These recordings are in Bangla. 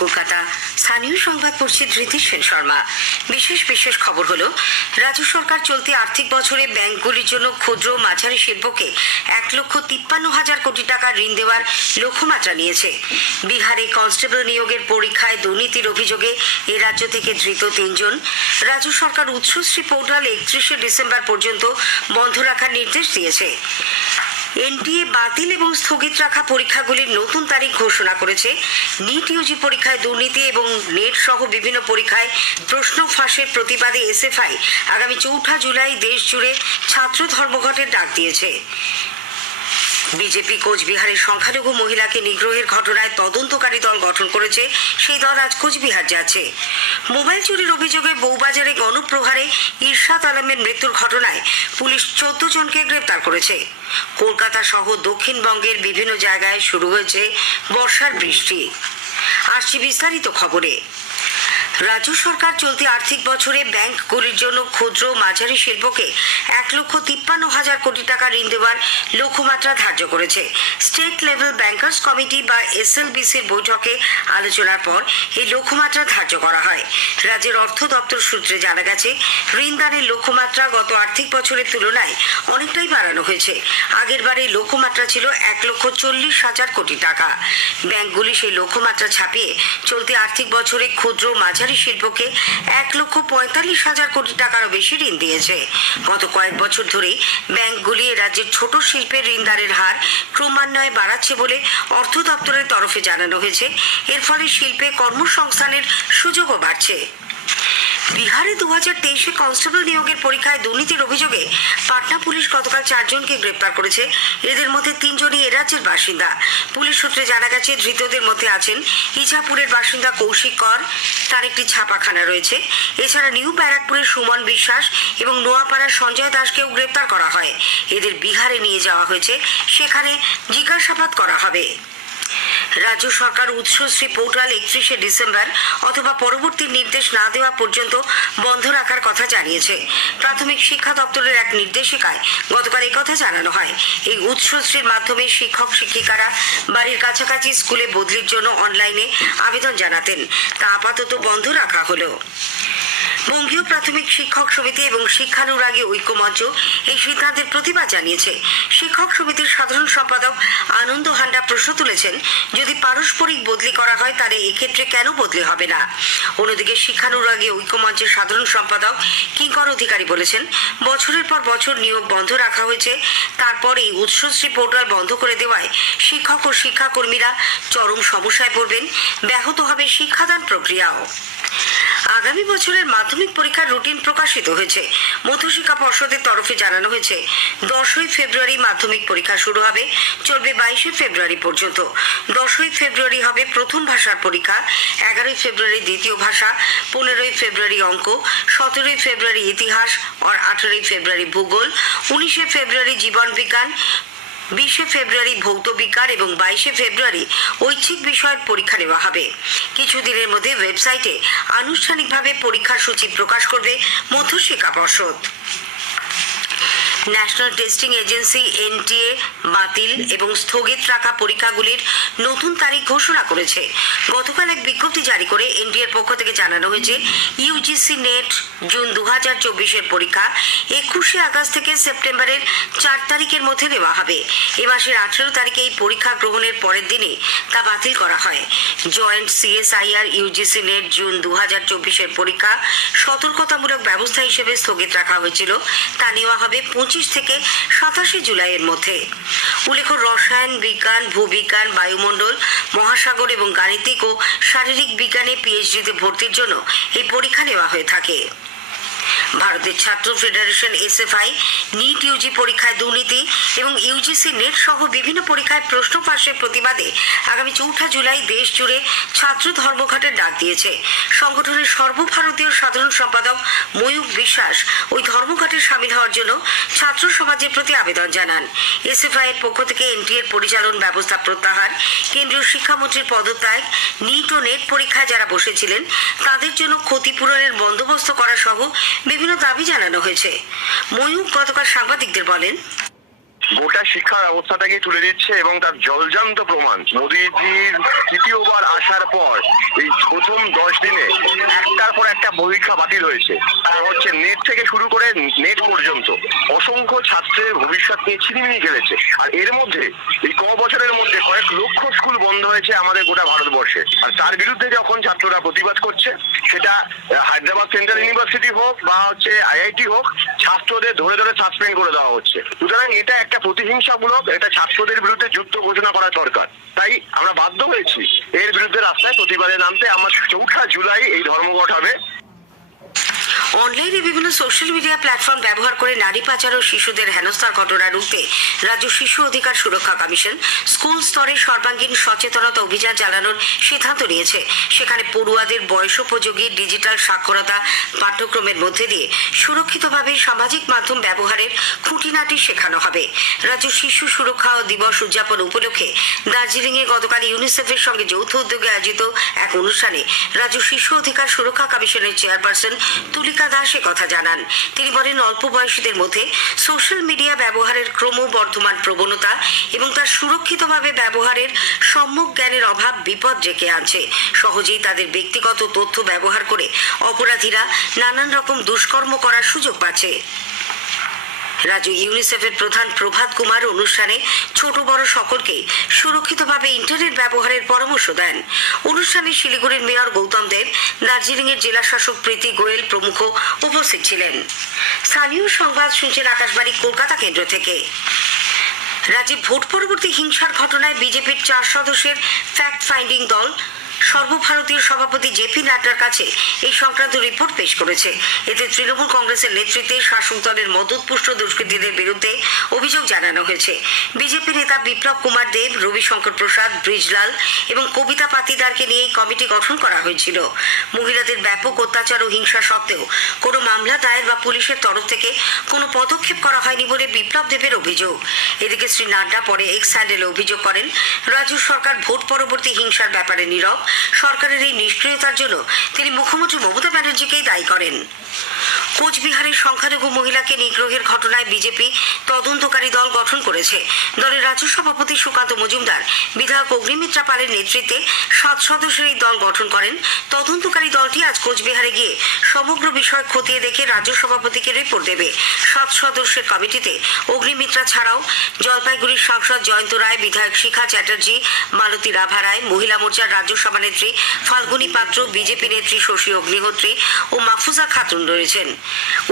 কলকাতা। স্থানীয় সংবাদ পড়ছে ধৃতি সেন শর্মা। বিশেষ বিশেষ খবর হলো, রাজ্য সরকার চলতি আর্থিক বছরে ব্যাংকগুলির জন্য ক্ষুদ্র মাঝারি শিল্পকে এক লক্ষ তিপ্পান্ন হাজার কোটি টাকা ঋণ দেওয়ার লক্ষ্যমাত্রা নিয়েছে। বিহারে কনস্টেবল নিয়োগের পরীক্ষায় দুর্নীতির অভিযোগে এ রাজ্য থেকে ধৃত তিনজন। রাজ্য সরকার উৎসশ্রী পোর্টাল একত্রিশে ডিসেম্বর পর্যন্ত বন্ধ রাখার নির্দেশ দিয়েছে। এনটিএ বাতিল এবং স্থগিত রাখা পরীক্ষাগুলির নতুন তারিখ ঘোষণা করেছে। নিট ইউজি পরীক্ষায় দুর্নীতি এবং নেট সহ বিভিন্ন পরীক্ষায় প্রশ্ন ফাঁসের প্রতিবাদে এসএফআই আগামী চৌঠা জুলাই দেশ জুড়ে ছাত্র ধর্মঘটের ডাক দিয়েছে। বিজেপি কোচবিহারের সংখ্যালঘু মহিলাকে নিগ্রহের ঘটনায় তদন্তকারী দল গঠন করেছে, সেই দল আজ কোচবিহার যাচ্ছে। মোবাইল চুরির অভিযোগে বউবাজারে গণপ্রহারে ইরশাদ আলমের মৃত্যুর ঘটনায় পুলিশ চোদ্দ জনকে গ্রেপ্তার করেছে। কলকাতা সহ দক্ষিণবঙ্গের বিভিন্ন জায়গায় শুরু হয়েছে বর্ষার বৃষ্টি। আসছি বিস্তারিত খবরে। রাজ্য সরকার চলতি আর্থিক বছরে ব্যাংকগুলির জন্য ক্ষুদ্র মাঝারি শিল্পকে এক লক্ষ তিপ্পান্ন হাজার কোটি টাকা ঋণ দেওয়ার লক্ষ্যমাত্রা ধার্য করেছে। স্টেট লেভেল ব্যাংকার্স কমিটি বা এস এসএলবিসির বৈঠকে আলোচনার পর এই লক্ষ্যমাত্রা ধার্য করা হয়। রাজ্যের অর্থ দপ্তর সূত্রে জানা গেছে, ঋণদানের লক্ষ্যমাত্রা গত আর্থিক বছরের তুলনায় অনেকটাই বাড়ানো হয়েছে। আগের বারে লক্ষ্যমাত্রা ছিল এক লক্ষ চল্লিশ হাজার কোটি টাকা। ব্যাংকগুলি সেই লক্ষ্যমাত্রা ছাপিয়ে চলতি আর্থিক বছরে ক্ষুদ্র ও মাঝারি শিল্পকে এক লক্ষ পঁয়তাল্লিশ হাজার কোটি টাকারও বেশি ঋণ দিয়েছে। গত কয়েক বছর ধরে ব্যাংকগুলি রাজ্যের ছোট শিল্পের ঋণদারের হার ক্রমান্বয়ে বাড়াচ্ছে বলে অর্থ দপ্তরের তরফে জানানো হয়েছে। এর ফলে শিল্পে কর্মসংস্থানের সুযোগও বাড়ছে। বিহারে দু হাজার তেইশে কনস্টেবল নিয়োগের পরীক্ষায় দুর্নীতির অভিযোগে পাটনা পুলিশ গতকাল চারজনকে গ্রেপ্তার করেছে। এদের মধ্যে তিনজনই এ রাজ্যের বাসিন্দা। পুলিশ সূত্রে জানা গেছে, ধৃতদের মধ্যে আছেন ইছাপুরের বাসিন্দা কৌশিক কর, তার একটি ছাপাখানা রয়েছে। এছাড়া নিউ ব্যারাকপুরের সুমন বিশ্বাস এবং নোয়াপাড়ার সঞ্জয় দাসকেও গ্রেপ্তার করা হয়। এদের বিহারে নিয়ে যাওয়া হয়েছে। সেখানে জিজ্ঞাসাবাদ করা হবে। রাজ্য সরকার উৎসশ্রী পোর্টাল একত্রিশে ডিসেম্বর অথবা পরবর্তী নির্দেশ না দেওয়া পর্যন্ত বন্ধ রাখার কথা জানিয়েছে। প্রাথমিক শিক্ষা দপ্তরের এক নির্দেশিকায় গতকাল কথা জানানো হয়। এই উৎসশ্রীর মাধ্যমে শিক্ষক, শিক্ষিকারা বাড়ির কাছাকাছি স্কুলে বদলির জন্য অনলাইনে আবেদন জানাতেন। তা আপাতত বন্ধ রাখা হলো। বঙ্গীয় প্রাথমিক শিক্ষক সমিতি এবং শিক্ষানুরাগী ঐক্যমঞ্চ এই সিদ্ধান্তের প্রতিবাদ জানিয়েছে। শিক্ষক সমিতির সাধারণ সম্পাদক আনন্দ হান্ডা প্রশ্ন তুলেছেন, যদি পারস্পরিক বদলি করা হয় তাহলে এক্ষেত্রে কেন বদলি হবে না? অন্যদিকে শিক্ষানুরাগী ঐক্যমঞ্চের সাধারণ সম্পাদক কিঙ্কর অধিকারী বলেছেন, বছরের পর বছর নিয়োগ বন্ধ রাখা হয়েছে, তারপর এই উৎসশ্রী পোর্টাল বন্ধ করে দেওয়ায় শিক্ষক ও শিক্ষাকর্মীরা চরম সমস্যায় পড়বেন, ব্যাহত হবে শিক্ষাদান প্রক্রিয়াও। আগামী বছরের মাধ্যমিক পরীক্ষার রুটিন প্রকাশিত হয়েছে। মধ্যশিক্ষা পর্ষদের তরফে জানানো হয়েছে, দশই ফেব্রুয়ারি মাধ্যমিক পরীক্ষা শুরু হবে, চলবে বাইশে ফেব্রুয়ারি পর্যন্ত। দশই ফেব্রুয়ারি হবে প্রথম ভাষার পরীক্ষা, এগারোই ফেব্রুয়ারি দ্বিতীয় ভাষা, পনেরোই ফেব্রুয়ারি অঙ্ক, সতেরোই ফেব্রুয়ারি ইতিহাস, আর আঠেরোই ফেব্রুয়ারি ভূগোল, উনিশে ফেব্রুয়ারি জীবন বিজ্ঞান বিশে ফেব্রুয়ারি ভৌত বিজ্ঞান এবং বাইশে ফেব্রুয়ারি ঐচ্ছিক বিষয়ের পরীক্ষা নেওয়া হবে। কিছুদিনের মধ্যে ওয়েবসাইটে আনুষ্ঠানিকভাবে পরীক্ষার সূচি প্রকাশ করবে মধ্যশিক্ষা পর্ষদ। ন্যাশনাল টেস্টিং এজেন্সি এনটিএ বাতিল এবং স্থগিত রাখা পরীক্ষাগুলির নতুন তারিখ ঘোষণা করেছে। গতকাল এক বিজ্ঞপ্তি জারি করে এনটিএর পক্ষ থেকে জানানো হয়েছে ইউজিসি নেট জুন দু হাজার চব্বিশের পরীক্ষা একুশে আগস্ট থেকে সেপ্টেম্বরের চার তারিখের মধ্যে নেওয়া হবে। এ মাসের আঠেরো তারিখে এই পরীক্ষা গ্রহণের পরের দিনে তা বাতিল করা হয়। Joint CSIR UGC NET June দু হাজার চব্বিশের পরীক্ষা সতর্কতামূলক ব্যবস্থা হিসেবে স্থগিত রাখা হয়েছিল। তা নেওয়া হবে পঁচিশ থেকে সাতাশে জুলাইয়ের মধ্যে। উল্লেখ রসায়ন, বিজ্ঞান, ভূবিজ্ঞান, বায়ুমণ্ডল, মহাসাগর এবং গাণিতিক ও শারীরিক বিজ্ঞানে পিএইচডিতে ভর্তির জন্য এই পরীক্ষা নেওয়া হয়ে থাকে। ভারতের ছাত্র ফেডারেশন এসএফআই, নিট ইউজি পরীক্ষায় দুর্নীতি এবং ইউজিসি নেট সহ বিভিন্ন পরীক্ষায় প্রশ্ন ফাঁসের প্রতিবাদে আগামী চৌঠা জুলাই দেশ জুড়ে ছাত্র ধর্মঘটের ডাক দিয়েছে। সংগঠনের সর্বভারতীয় সাধারণ সম্পাদক ময়ূক বিশ্বাস ওই ধর্মঘটে সামিল হওয়ার জন্য ছাত্র সমাজের প্রতি আবেদন জানান। এসএফআই এর পক্ষ থেকে এনটিএর পরিচালন ব্যবস্থা প্রত্যাহার, কেন্দ্রীয় শিক্ষামন্ত্রীর পদত্যাগ, নিট ও নেট পরীক্ষায় যারা বসেছিলেন, তাদের জন্য ক্ষতিপূরণের বন্দোবস্ত করা সহ বিভিন্ন দাবি জানানো হয়েছে। ময়ূর গতকাল সাংবাদিকদের বলেন গোটা শিক্ষা ব্যবস্থাটাকে তুলে দিচ্ছে এবং তার জলজান্ত প্রমাণ, মোদীজির তৃতীয়বার আসার পর, এই প্রথম দশ দিনে একটার পর একটা পরীক্ষা বাতিল হয়েছে। তার হচ্ছে নেট থেকে শুরু করে নেট পর্যন্ত অসংখ্য ছাত্রের ভবিষ্যৎ নিয়ে ছিনিমিনি খেলেছে। আর এর মধ্যে, এই ক বছরের মধ্যে কয়েক লক্ষ স্কুল বন্ধ হয়েছে আমাদের গোটা ভারতবর্ষে। আর তার বিরুদ্ধে যখন ছাত্ররা প্রতিবাদ করছে, সেটা হায়দ্রাবাদ সেন্ট্রাল ইউনিভার্সিটি হোক বা হচ্ছে আইআইটি হোক, ছাত্রদের ধরে ধরে সাসপেন্ড করে দেওয়া হচ্ছে। সুতরাং এটা একটা প্রতিহিংসামূলক, এটা ছাত্রদের বিরুদ্ধে যুদ্ধ ঘোষণা করা দরকার। তাই আমরা বাধ্য হয়েছি। এর বিরুদ্ধে রাস্তায় প্রতিবাদে নামতে। আমার চৌঠা জুলাই এই ধর্মঘট হবে অনলাইনে বিভিন্ন সোশ্যাল মিডিয়া প্ল্যাটফর্ম ব্যবহার করে নারী পাচার ও শিশুদের হেনস্থার ঘটনা রুখতে রাজ্য শিশু অধিকার সুরক্ষা কমিশন স্কুল স্তরে সর্বাঙ্গীন সচেতনতা অভিযান চালানোর সিদ্ধান্ত নিয়েছে। সেখানে পড়ুয়াদের বয়সোপযোগী ডিজিটাল সাক্ষরতা পাঠ্যক্রমের মধ্যে দিয়ে সুরক্ষিতভাবে সামাজিক মাধ্যম ব্যবহারের খুঁটিনাটি শেখানো হবে। রাজ্য শিশু সুরক্ষা দিবস উদযাপন উপলক্ষে দার্জিলিংয়ে গতকাল ইউনিসেফের সঙ্গে যৌথ উদ্যোগে আয়োজিত এক অনুষ্ঠানে রাজ্য শিশু অধিকার সুরক্ষা কমিশনের চেয়ারপারসন তুলিকা দাস কথা জানান। তিনি বলেন, অল্প বয়সীদের মধ্যে সোশ্যাল মিডিয়া ব্যবহারের ক্রমবর্ধমান প্রবণতা এবং তার সুরক্ষিতভাবে ব্যবহারের সম্যক জ্ঞানের অভাব বিপদ ডেকে আনছে। সহজেই তাদের ব্যক্তিগত তথ্য ব্যবহার করে অপরাধীরা নানান রকম দুষ্কর্ম করার সুযোগ পাচ্ছে। রাজ্য ইউনিসেফের প্রধান প্রভাত কুমার অনুষ্ঠানে ছোট বড় সকলকে সুরক্ষিতভাবে ইন্টারনেট ব্যবহারের পরামর্শ দেন। অনুষ্ঠানে শিলিগুড়ির মেয়র গৌতম দেব দার্জিলিং এর জেলা শাসক প্রীতি গোয়েল প্রমুখ উপস্থিত ছিলেন। স্থানীয় সংবাদ শুনছেন আকাশবাণী কলকাতা কেন্দ্র থেকে। রাজ্যে ভোট পরবর্তী হিংসার ঘটনায় বিজেপির চার সদস্যের ফ্যাক্ট ফাইন্ডিং দল সর্বভারতীয় সভাপতি জেপি নাড্ডার কাছে এই সংক্রান্ত রিপোর্ট পেশ করেছে। এতে তৃণমূল কংগ্রেসের নেতৃত্বে শাসক দলের মদতপুষ্ট দুষ্কৃতীদের বিরুদ্ধে অভিযোগ জানানো হয়েছে। বিজেপি নেতা বিপ্লব কুমার দেব, রবিশঙ্কর প্রসাদ, ব্রিজলাল এবং কবিতা পাতিদারকে নিয়ে এই কমিটি গঠন করা হয়েছিল। মহিলাদের ব্যাপক অত্যাচার ও হিংসা সত্ত্বেও কোনো মামলা দায়ের বা পুলিশের তরফ থেকে কোনো পদক্ষেপ করা হয়নি বলে বিপ্লব দেবের অভিযোগ। এদিকে শ্রী নাড্ডা পরে এক্স অভিযোগ করেন, রাজ্য সরকার ভোট পরবর্তী হিংসার ব্যাপারে নীরব সরকারের এই নিষ্ক্রিয়তার জন্য তিনি মুখ্যমন্ত্রী মমতা ব্যানার্জিকেই দায়ী করেন। কোচবিহারের সংখ্যালঘু মহিলাকে নিগ্রহের ঘটনায় বিজেপি তদন্তকারী দল গঠন করেছে। দলের রাজ্য সভাপতি সুকান্ত মজুমদার, বিধায়ক অগ্নিমিত্রা পালের নেতৃত্বে সাত সদস্যের এই দল গঠন করেন। তদন্তকারী দলটি আজ কোচবিহারে গিয়ে সমগ্র বিষয় খতিয়ে দেখে রাজ্য সভাপতিকে রিপোর্ট দেবে। সাত সদস্যের কমিটিতে অগ্নিমিত্রা ছাড়াও জলপাইগুড়ির সাংসদ জয়ন্ত রায়, বিধায়ক শিখা চ্যাটার্জি, মালতী রাভা রায়, মহিলা মোর্চার রাজ্য সভানেত্রী ফাল্গুনী পাত্র, বিজেপি নেত্রী শশী অগ্নিহোত্রী ও মাহফুজা খাতুন রয়েছেন।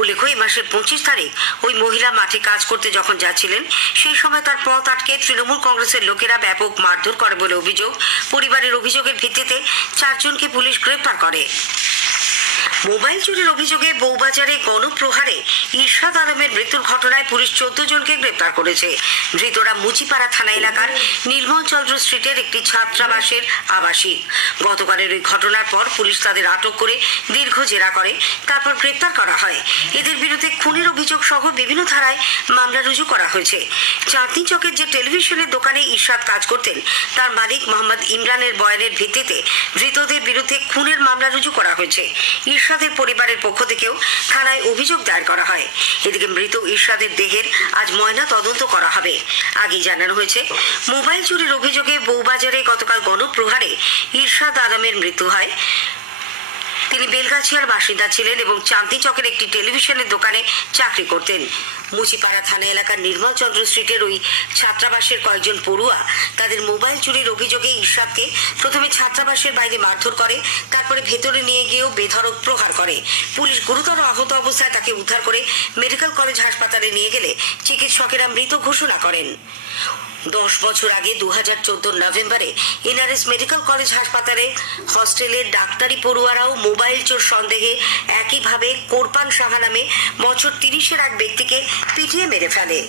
উল্লেখ্য, এই মাসের পঁচিশ তারিখ ওই মহিলা মাঠে কাজ করতে যখন যাচ্ছিলেন, সেই সময় তার পথ আটকে তৃণমূল কংগ্রেসের লোকেরা ব্যাপক মারধর করে বলে অভিযোগ। পরিবারের অভিযোগের ভিত্তিতে চারজনকে পুলিশ গ্রেফতার করে। মোবাইল চুরির অভিযোগে বউবাজারে গণপ্রহারে ইরশাদ আলমের মৃত্যুর ঘটনায় পুলিশ চোদ্দ জনকে গ্রেপ্তার করেছে। ধৃতরা মুচিপাড়া থানা এলাকার নীলমচন্দ্র স্ট্রিটের একটি ছাত্রাবাসের আবাসিক। গতকালের ওই ঘটনার পর পুলিশ তাদের আটক করে দীর্ঘ জেরা করে, তারপর গ্রেপ্তার করা হয়। এদের বিরুদ্ধে খুনের অভিযোগ সহ বিভিন্ন ধারায় মামলা রুজু করা হয়েছে। চাঁদনি চকের যে টেলিভিশনের দোকানে ইরশাদ কাজ করতেন, তার মালিক মোহাম্মদ ইমরানের বয়ানের ভিত্তিতে ধৃতদের বিরুদ্ধে খুনের মামলা রুজু করা হয়েছে। ইরশাদের পরিবারের পক্ষ থেকেও থানায় অভিযোগ দায়ের করা হয়। এদিকে মৃত ইরশাদের দেহের আজ ময়না তদন্ত করা হবে। আগেই জানানো হয়েছে, মোবাইল চুরির অভিযোগে বৌবাজারে গতকাল গণপ্রহারে ইরশাদ আলমের মৃত্যু হয়। তিনি বেলগাছিয়ার বাসিন্দা ছিলেন এবং চাঁদনি চকের একটি টেলিভিশনের দোকানে চাকরি করতেন। মুচিপাড়া থানা এলাকার নির্মল চন্দ্র স্ট্রিটের ওই ছাত্রাবাসের কয়েকজন পড়ুয়া তাদের মোবাইল চুরির অভিযোগে ইরশাদকে প্রথমে ছাত্রাবাসের বাইরে মারধর করে, তারপরে ভেতরে নিয়ে গিয়েও বেধড়ক প্রহার করে। পুলিশ গুরুতর আহত অবস্থায় তাকে উদ্ধার করে মেডিকেল কলেজ হাসপাতালে নিয়ে গেলে চিকিৎসকেরা মৃত ঘোষণা করেন। দশ বছর আগে দু হাজার চোদ্দ নভেম্বরে এনআরএস মেডিকেল কলেজ হাসপাতালে হস্টেলের ডাক্তারি পড়ুয়ারাও মোবাইল চোর সন্দেহে একইভাবে কোরপান সাহা নামে বছর তিরিশের এক ব্যক্তিকে পিটিয়ে মেরে ফেলে।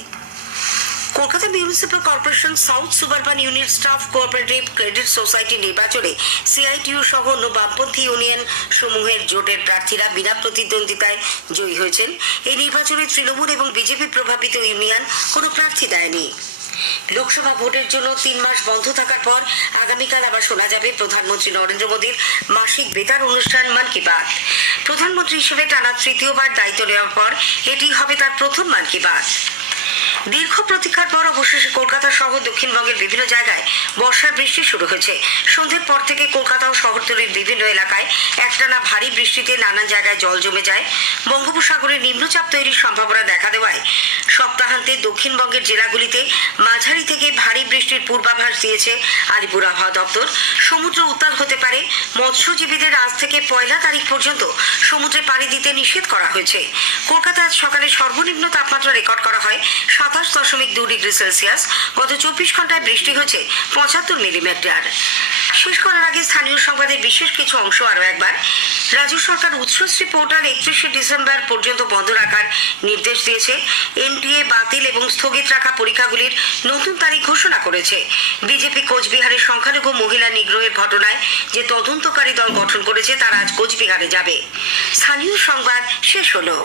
Kolkata municipal corporation south suburban unit staff cooperative credit society নির্বাচনে সিআইটিইউ সহ অন্য বামপন্থী ইউনিয়ন সমূহের জোটের প্রার্থীরা বিনা প্রতিদ্বন্দ্বিতায় জয়ী হয়েছেন। এই নির্বাচনে তৃণমূল এবং বিজেপি প্রভাবিত ইউনিয়ন কোনো প্রার্থী দেয়নি। লোকসভা ভোটের জন্য তিন মাস বন্ধ থাকার পর আগামীকাল আবার শোনা যাবে প্রধানমন্ত্রী নরেন্দ্র মোদীর মাসিক বেতার অনুষ্ঠান মান কি বাত। প্রধানমন্ত্রী হিসেবে টানা তৃতীয়বার দায়িত্ব নেওয়ার পর এটি হবে তার প্রথম মান কি বাত। দীর্ঘ প্রতীক্ষার পর অবশেষে কলকাতা সহ দক্ষিণবঙ্গের বিভিন্ন জায়গায় বর্ষার বৃষ্টি শুরু হয়েছে। সন্ধ্যের পর থেকে কলকাতা ও শহরতলির বিভিন্ন এলাকায় একটানা ভারী বৃষ্টিতে নানান জায়গায় জল জমে যায়। বঙ্গোপসাগরে নিম্নচাপ তৈরির সম্ভাবনা দেখা দেওয়ায় সপ্তাহান্তে দক্ষিণবঙ্গের জেলাগুলিতে মাঝারি থেকে বৃষ্টির পূর্বাভাস দিয়েছে আলিপুর আবহাওয়া দপ্তর। সমুদ্র উত্তাল হতে পারে। মৎস্যজীবীদের আজ থেকে পয়লা তারিখ পর্যন্ত সমুদ্রে পাড়ি দিতে নিষেধ করা হয়েছে। কলকাতা আজ সকালে সর্বনিম্ন তাপমাত্রা রেকর্ড করা হয় সাতাশ দশমিক দুই ডিগ্রি সেলসিয়াস। গত চব্বিশ ঘন্টায় বৃষ্টি হয়েছে পঁচাত্তর মিলিমিটার। শেষ করার আগে স্থানীয় সংবাদের বিশেষ কিছু অংশ আরও একবার। রাজ্য সরকার উচ্চশ্রী পোর্টাল একত্রিশে ডিসেম্বর পর্যন্ত বন্ধ রাখার নির্দেশ দিয়েছে। এনটিএ বাতিল এবং স্থগিত রাখা পরীক্ষাগুলির নতুন তারিখ ঘোষণা করেছে। বিজেপি কোচবিহারের সংখ্যালঘু মহিলা নিগ্রহের ঘটনায় যে তদন্তকারী দল গঠন করেছে, তারা আজ কোচবিহারে যাবে। স্থানীয় সংবাদ শেষ হলো।